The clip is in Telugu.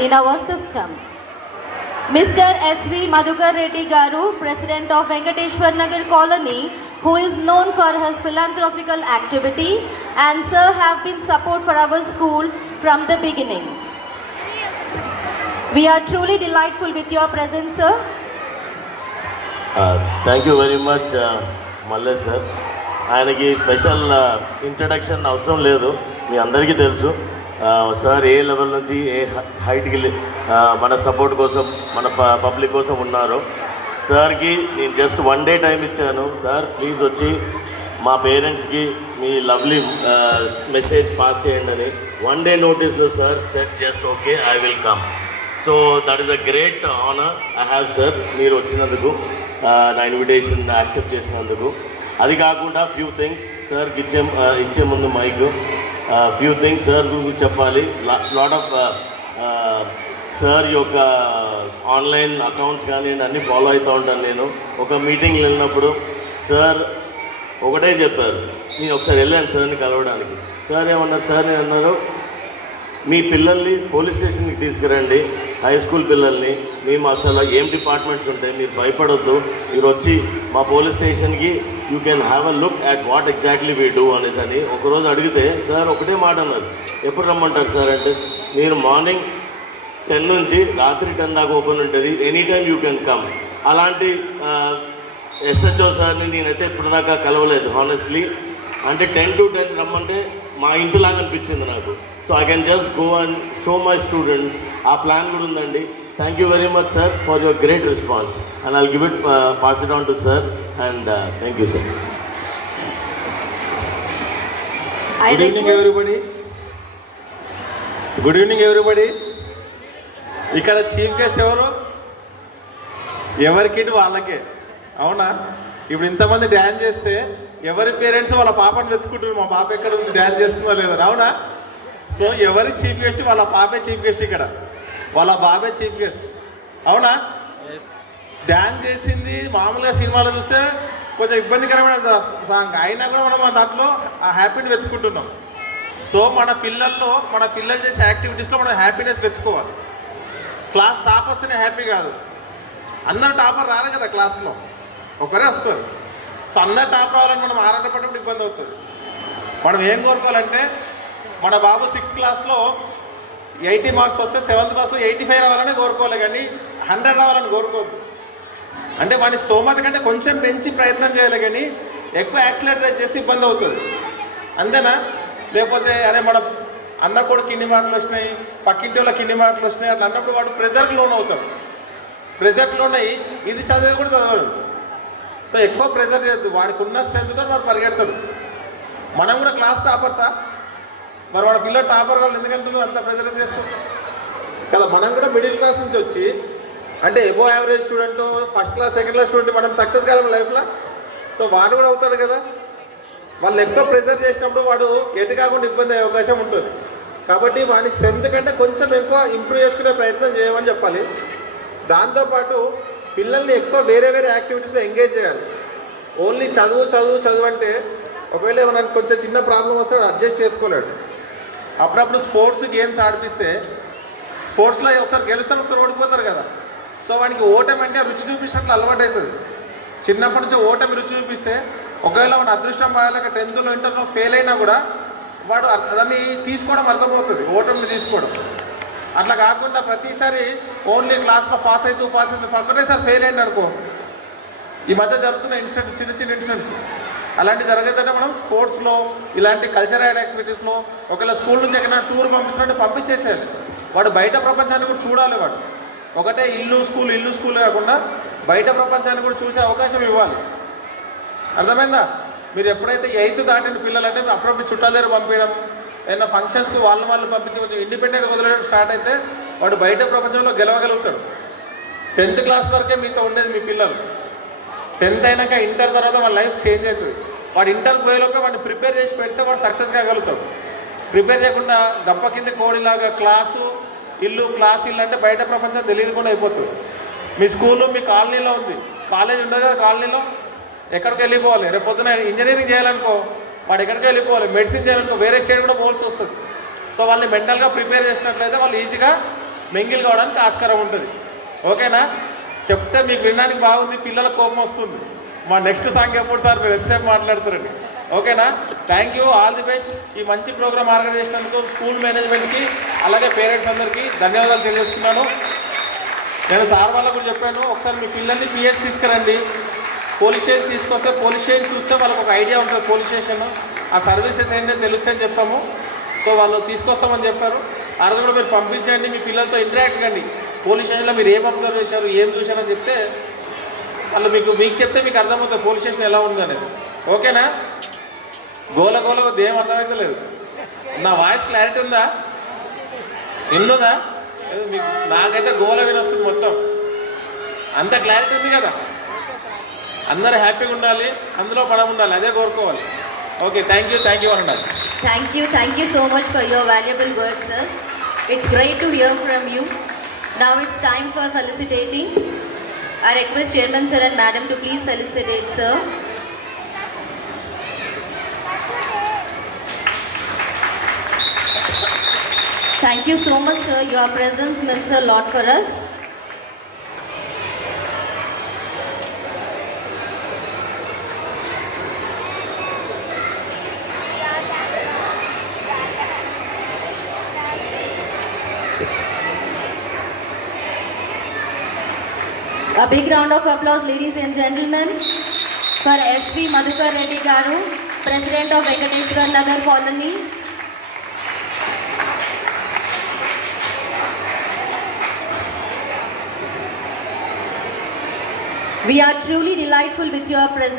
in our system. Mr. S.V. Madhukar Reddy Garu, President of Venkateshwar Nagar Colony, who is known for his philanthropical activities, and sir have been support for our school from the beginning. We are truly delightful with your presence, sir. Thank you very much Malle sir. ఆయనకి స్పెషల్ ఇంట్రడక్షన్ అవసరం లేదు, మీ అందరికీ తెలుసు. సార్ ఏ లెవెల్ నుంచి ఏ హైట్కి మన సపోర్ట్ కోసం మన పబ్లిక్ కోసం ఉన్నారు. సార్కి నేను జస్ట్ 1 day టైం ఇచ్చాను. సార్ ప్లీజ్ వచ్చి మా పేరెంట్స్కి మీ లవ్లీ మెసేజ్ పాస్ చేయండి అని 1 day నోటీస్లో sir set just okay I will come. So that is a great honour I have sir, మీరు వచ్చినందుకు, నా ఇన్విటేషన్ యాక్సెప్ట్ చేసినందుకు. అది కాకుండా ఫ్యూ థింగ్స్ సార్కి ఇచ్చే ముందు మైక్ ఫ్యూ థింగ్స్ సార్ గురించి చెప్పాలి. లాట్ ఆఫ్ సార్ యొక్క ఆన్లైన్ అకౌంట్స్ కానీ అన్నీ ఫాలో అవుతూ ఉంటాను నేను. ఒక మీటింగ్కి వెళ్ళినప్పుడు సార్ ఒకటే చెప్పారు, నేను ఒకసారి వెళ్ళాను సార్ని కలవడానికి. సార్ ఏమన్నారు, సార్ అన్నారు మీ పిల్లల్ని పోలీస్ స్టేషన్కి తీసుకురండి, హై స్కూల్ పిల్లల్ని, మేము అసలు ఏం డిపార్ట్మెంట్స్ ఉంటాయి, మీరు భయపడొద్దు, మీరు వచ్చి మా పోలీస్ స్టేషన్కి you can have a look at what exactly we do అనేసి అని ఒకరోజు అడిగితే సార్ ఒకటే మాట అన్నారు, ఎప్పుడు రమ్మంటారు సార్ అంటే, మీరు మార్నింగ్ 10 నుంచి రాత్రి 10 దాకా ఓపెన్ ఉంటుంది, any time you can come. అలాంటి ఎస్హెచ్ఓ సార్ని నేనైతే ఇప్పటిదాకా కలవలేదు హానెస్ట్లీ. అంటే 10 to 10 రమ్మంటే మా ఇంటిలాగా అనిపించింది నాకు. So I can just go and show my students. ఆ ప్లాన్ కూడా ఉందండి. Thank you very much sir for your great response and I'll give it pass it on to sir and thank you sir. Good evening everybody. Good evening everybody. ఇక్కడ చీఫ్ గెస్ట్ ఎవరు? ఎవరికి వాళ్ళకే, అవునా? ఇప్పుడు ఇంతమంది డ్యాన్స్ చేస్తే ఎవరి పేరెంట్స్ వాళ్ళ పాపను వెతుకుంటున్నారు, మా పాప ఎక్కడ ఉంది, డ్యాన్స్ చేస్తుందో లేదని, అవునా? సో ఎవరి చీఫ్ గెస్ట్? వాళ్ళ పాపే చీఫ్ గెస్ట్, ఇక్కడ వాళ్ళ బాబే చీఫ్ గెస్ట్, అవునా? డ్యాన్స్ చేసింది మామూలుగా సినిమాలో చూస్తే కొంచెం ఇబ్బందికరమైన సాంగ్ అయినా కూడా మనం దాంట్లో ఆ హ్యాపీని వెతుకుంటున్నాం. సో మన పిల్లలు చేసే యాక్టివిటీస్లో మనం హ్యాపీనెస్ వెతుకోవాలి. క్లాస్ టాప్ వస్తేనే హ్యాపీ కాదు, అందరు టాపర్ రారు కదా, క్లాస్లో ఒకరే వస్తారు. సో అందరు టాప్ రావాలని మనం ఆరాటపడేప్పుడు ఇబ్బంది అవుతుంది. మనం ఏం కోరుకోవాలంటే, మన బాబు 6th క్లాస్లో 80 మార్క్స్ వస్తే 7th క్లాస్లో 85 రావాలని కోరుకోవాలి, కానీ 100 రావాలని కోరుకోవద్దు. అంటే వాడి స్తోమత కంటే కొంచెం పెంచి ప్రయత్నం చేయాలి, కానీ ఎక్కువ యాక్సిలరేట్ చేస్తే ఇబ్బంది అవుతుంది, అంతేనా? లేకపోతే అరే మన అన్న కూడా కిన్ని మార్కులు వస్తున్నాయి, పక్కింటి వాళ్ళకి కిన్ని మార్కులు వస్తున్నాయి అట్లా అన్నప్పుడు వాడు ప్రెజర్కి లోన్ అవుతాడు. ప్రెజర్కి లోన్ అయ్యి ఇది చదివేది కూడా చదవరు. సో ఎక్కువ ప్రెజర్ చేయొద్దు, వాడికి ఉన్న స్ట్రెంత్తో వాడు పరిగెడతాడు. మనం కూడా క్లాస్ టాపర్సా? మరి వాడు పిల్లలు టాపర్ వాళ్ళు ఎందుకంటే అంత ప్రెజర్ చేస్తాం కదా. మనం కూడా మిడిల్ క్లాస్ నుంచి వచ్చి, అంటే above average student, first class second class student మనం సక్సెస్ కాలం లైఫ్లో. సో వాడు కూడా అవుతాడు కదా. వాళ్ళు ఎక్కువ ప్రెజర్ చేసినప్పుడు వాడు ఎటు కాకుండా ఇబ్బంది అయ్యే అవకాశం ఉంటుంది. కాబట్టి వాడి స్ట్రెంత్ కంటే కొంచెం ఎక్కువ ఇంప్రూవ్ చేసుకునే ప్రయత్నం చేయమని చెప్పాలి. దాంతోపాటు పిల్లల్ని ఎక్కువ వేరే యాక్టివిటీస్లో ఎంగేజ్ చేయాలి. ఓన్లీ చదువు అంటే ఒకవేళ మనకు కొంచెం చిన్న ప్రాబ్లం వస్తే అడ్జస్ట్ చేసుకోలేడు. అప్పుడప్పుడు స్పోర్ట్స్ గేమ్స్ ఆడిపిస్తే, స్పోర్ట్స్లో ఒకసారి గెలుస్తారు ఒకసారి ఓడిపోతారు కదా. సో వాడికి ఓటమి అంటే రుచి చూపించినట్లు అలవాటు అవుతుంది. చిన్నప్పటి నుంచి ఓటమి రుచి చూపిస్తే, ఒకవేళ వాడు అదృష్టం బాగాలేక 10th ఇంటర్లో ఫెయిల్ అయినా కూడా వాడు దాన్ని తీసుకోవడం అర్థమవుతుంది, ఓటమిని తీసుకోవడం. అట్లా కాకుండా ప్రతిసారి ఓన్లీ క్లాస్లో పాస్ అవుతూ ఒకటేసారి ఫెయిల్ అయ్యింది అనుకో. ఈ మధ్య జరుగుతున్న ఇన్సిడెంట్స్, చిన్న ఇన్సిడెంట్స్ అలాంటివి జరగదంటే మనం స్పోర్ట్స్లో, ఇలాంటి కల్చరల్ యాక్టివిటీస్లో, ఒకవేళ స్కూల్ నుంచి ఎక్కడైనా టూర్ పంపిస్తున్నట్టు పంపించేసేయాలి. వాడు బయట ప్రపంచాన్ని కూడా చూడాలి. వాడు ఒకటే ఇల్లు స్కూల్ కాకుండా బయట ప్రపంచాన్ని కూడా చూసే అవకాశం ఇవ్వాలి. అర్థమైందా? మీరు ఎప్పుడైతే 8th దాటిన పిల్లలు అంటే అప్పుడప్పుడు చుట్టాల దగ్గర పంపించడం, ఏదైనా ఫంక్షన్స్కి వాళ్ళు పంపించి కొంచెం ఇండిపెండెంట్గా వదిలేయడం స్టార్ట్ అయితే వాడు బయట ప్రపంచంలో గెలవగలుగుతాడు. 10th క్లాస్ వరకే మీతో ఉండేది మీ పిల్లలు. 10th అయినాక ఇంటర్ తర్వాత వాళ్ళ లైఫ్ చేంజ్ అవుతుంది. వాడు ఇంటర్ పోయేలోపే వాడిని ప్రిపేర్ చేసి పెడితే వాడు సక్సెస్ కాగలుగుతాడు. ప్రిపేర్ చేయకుండా గంప కింద కోడిలాగా క్లాసు ఇల్లు అంటే బయట ప్రపంచం తెలియకుండా అయిపోతుంది. మీ స్కూలు మీ కాలనీలో ఉంది, కాలేజ్ ఉండదు కదా, కాలనీలో ఎక్కడికి వెళ్ళిపోవాలి. రేపు పొద్దున ఇంజనీరింగ్ చేయాలనుకో వాడు ఎక్కడికి వెళ్ళిపోవాలి, మెడిసిన్ చేయాలనుకో వేరే స్టేట్ కూడా పోవాల్సి వస్తుంది. సో వాళ్ళని మెంటల్గా ప్రిపేర్ చేసినట్లయితే వాళ్ళు ఈజీగా మింగిల్ కావడానికి ఆస్కారం ఉంటుంది. ఓకేనా? చెప్తే మీకు వినడానికి బాగుంది, పిల్లల కోపం వస్తుంది. మా నెక్స్ట్ సాంగ్ ఎప్పుడు సార్ మీరు ఎంతసేపు మాట్లాడుతారండి? ఓకేనా? Thank you, all the best. ఈ మంచి ప్రోగ్రామ్ ఆర్గనైజ్ చేసినందుకు స్కూల్ మేనేజ్మెంట్కి అలాగే పేరెంట్స్ అందరికీ ధన్యవాదాలు తెలియజేస్తున్నాను. నేను సార్ వాళ్ళకు కూడా చెప్పాను, ఒకసారి మీ పిల్లల్ని పిఎస్ తీసుకురండి. పోలీస్ స్టేషన్ తీసుకొస్తే పోలీస్ స్టేషన్ చూస్తే వాళ్ళకి ఒక ఐడియా ఉంటుంది, పోలీస్ స్టేషన్ ఆ సర్వీసెస్ ఏంటో తెలుస్తాయని చెప్పాము. సో వాళ్ళు తీసుకొస్తామని చెప్పారు. ఆ రోజు కూడా మీరు పంపించండి, మీ పిల్లలతో ఇంటరాక్ట్ కండి. పోలీస్ స్టేషన్లో మీరు ఏం అబ్జర్వ్ చేశారు, ఏం చూశారని చెప్తే వాళ్ళు మీకు చెప్తే మీకు అర్థమవుతుంది పోలీస్ స్టేషన్ ఎలా ఉంది అనేది. ఓకేనా? గోల దేం అర్థమైతే లేదు. నా వాయిస్ క్లారిటీ ఉందా? విన్నుదా? మీకు నాకైతే గోల వినొస్తుంది మొత్తం. అంత క్లారిటీ ఉంది కదా? అందరూ హ్యాపీగా ఉండాలి, అందులో పడం ఉండాలి, అదే కోరుకోవాలి. ఓకే, థ్యాంక్ యూ అన్నారు. Thank you so much for your valuable words, sir. It's great to hear from you. Now it's time for felicitating. I request Chairman sir and Madam to please felicitate sir. Thank you so much, sir. Your presence means a lot for us. A big round of applause, ladies and gentlemen, for SV Madhukar Reddy Garu, President of Venkateshwar Nagar Colony. We are truly delightful with your presence.